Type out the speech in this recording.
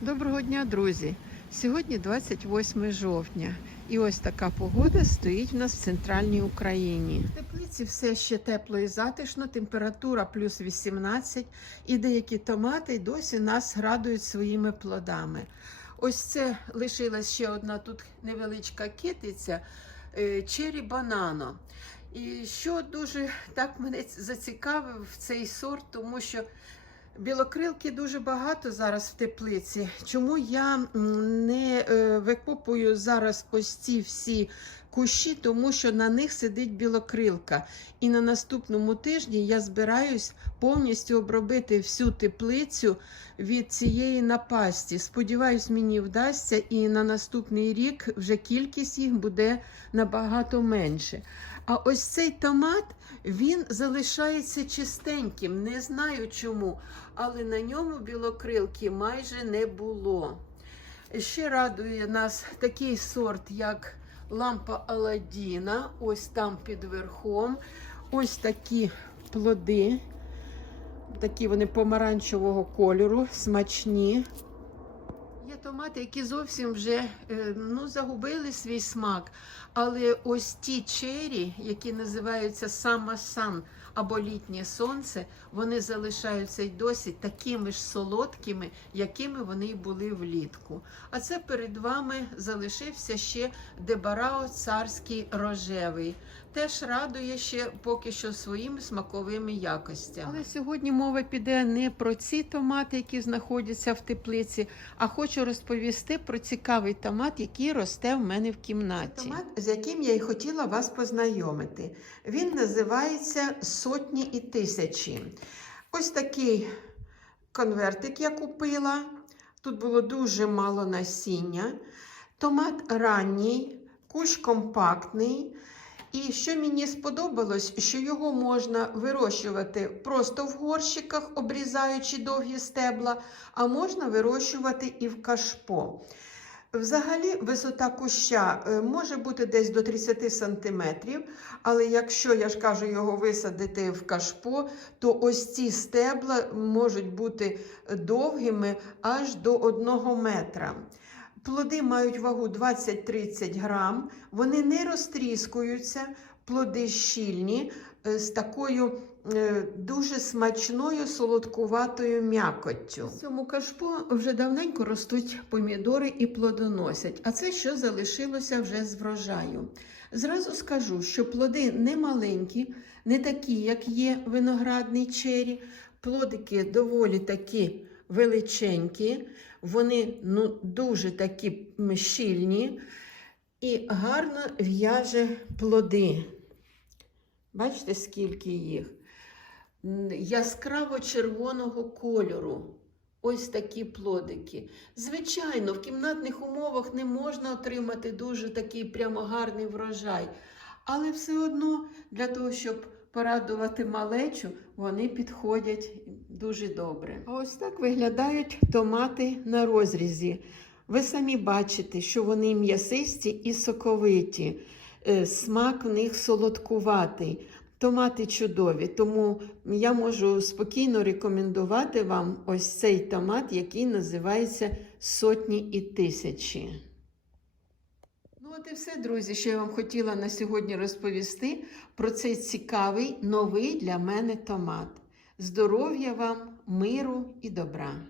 Доброго дня, друзі! Сьогодні 28 жовтня, і ось така погода стоїть в нас в центральній Україні. В теплиці все ще тепло і затишно, температура плюс 18, і деякі томати досі нас радують своїми плодами. Ось це лишилась ще одна тут невеличка китиця чері банано. І що дуже так мене зацікавив цей сорт, тому що Білокрилки дуже багато зараз в теплиці. Чому я не е, викопую зараз ось ці всі кущі, тому що на них сидить білокрилка. І на наступному тижні я збираюсь повністю обробити всю теплицю від цієї напасті. Сподіваюсь, мені вдасться, і на наступний рік вже кількість їх буде набагато менше. А ось цей томат він залишається чистеньким. Не знаю чому, але на ньому білокрилки майже не було. Ще радує нас такий сорт, як лампа Аладдіна, ось там під верхом. Ось такі плоди, такі вони помаранчевого кольору, смачні. Томати, які зовсім вже е, ну, загубили свій смак. Але ось ті чері, які називаються самасан або літнє сонце, вони залишаються й досі такими ж солодкими, якими вони й були влітку. А це перед вами залишився ще дебарао царський рожевий. Теж радує ще поки що своїми смаковими якостями. Але сьогодні мова піде не про ці томати, які знаходяться в теплиці, а хочу розповісти про цікавий томат, який росте в мене в кімнаті. Томат, з яким я й хотіла вас познайомити. Він називається Сотні і тисячі. Ось такий конвертик я купила. Тут було дуже мало насіння. Томат ранній, кущ компактний. І що мені сподобалось, що його можна вирощувати просто в горщиках, обрізаючи довгі стебла, а можна вирощувати і в кашпо. Взагалі, висота куща е, може бути десь до 30 см, але якщо, я ж кажу, його висадити в кашпо, то ось ці стебла можуть бути довгими аж до 1 метра. Плоди мають вагу 20-30 грам, вони не розтріскуються, плоди щільні, е, з такою е, дуже смачною солодкуватою м'якоттю. В цьому кашпо вже давненько ростуть помідори і плодоносять, а це що залишилося вже з врожаю. Зразу скажу, що плоди не маленькі, не такі, як є виноградний чері, плодики доволі такі величенькі, вони ну, дуже такі щільні і гарно в'яже плоди. Бачите, скільки їх? Яскраво червоного кольору. Ось такі плодики. Звичайно, в кімнатних умовах не можна отримати дуже такий прямо гарний врожай. Але все одно для того, щоб порадувати малечу, вони підходять дуже добре. Ось так виглядають томати на розрізі. Ви самі бачите, що вони м'ясисті і соковиті, Е, смак в них солодкуватий. Томати чудові, тому я можу спокійно рекомендувати вам ось цей томат, який називається сотні і тисячі. Ну, от і все, друзі, що я вам хотіла на сьогодні розповісти про цей цікавий новий для мене томат. Здоров'я вам, миру і добра!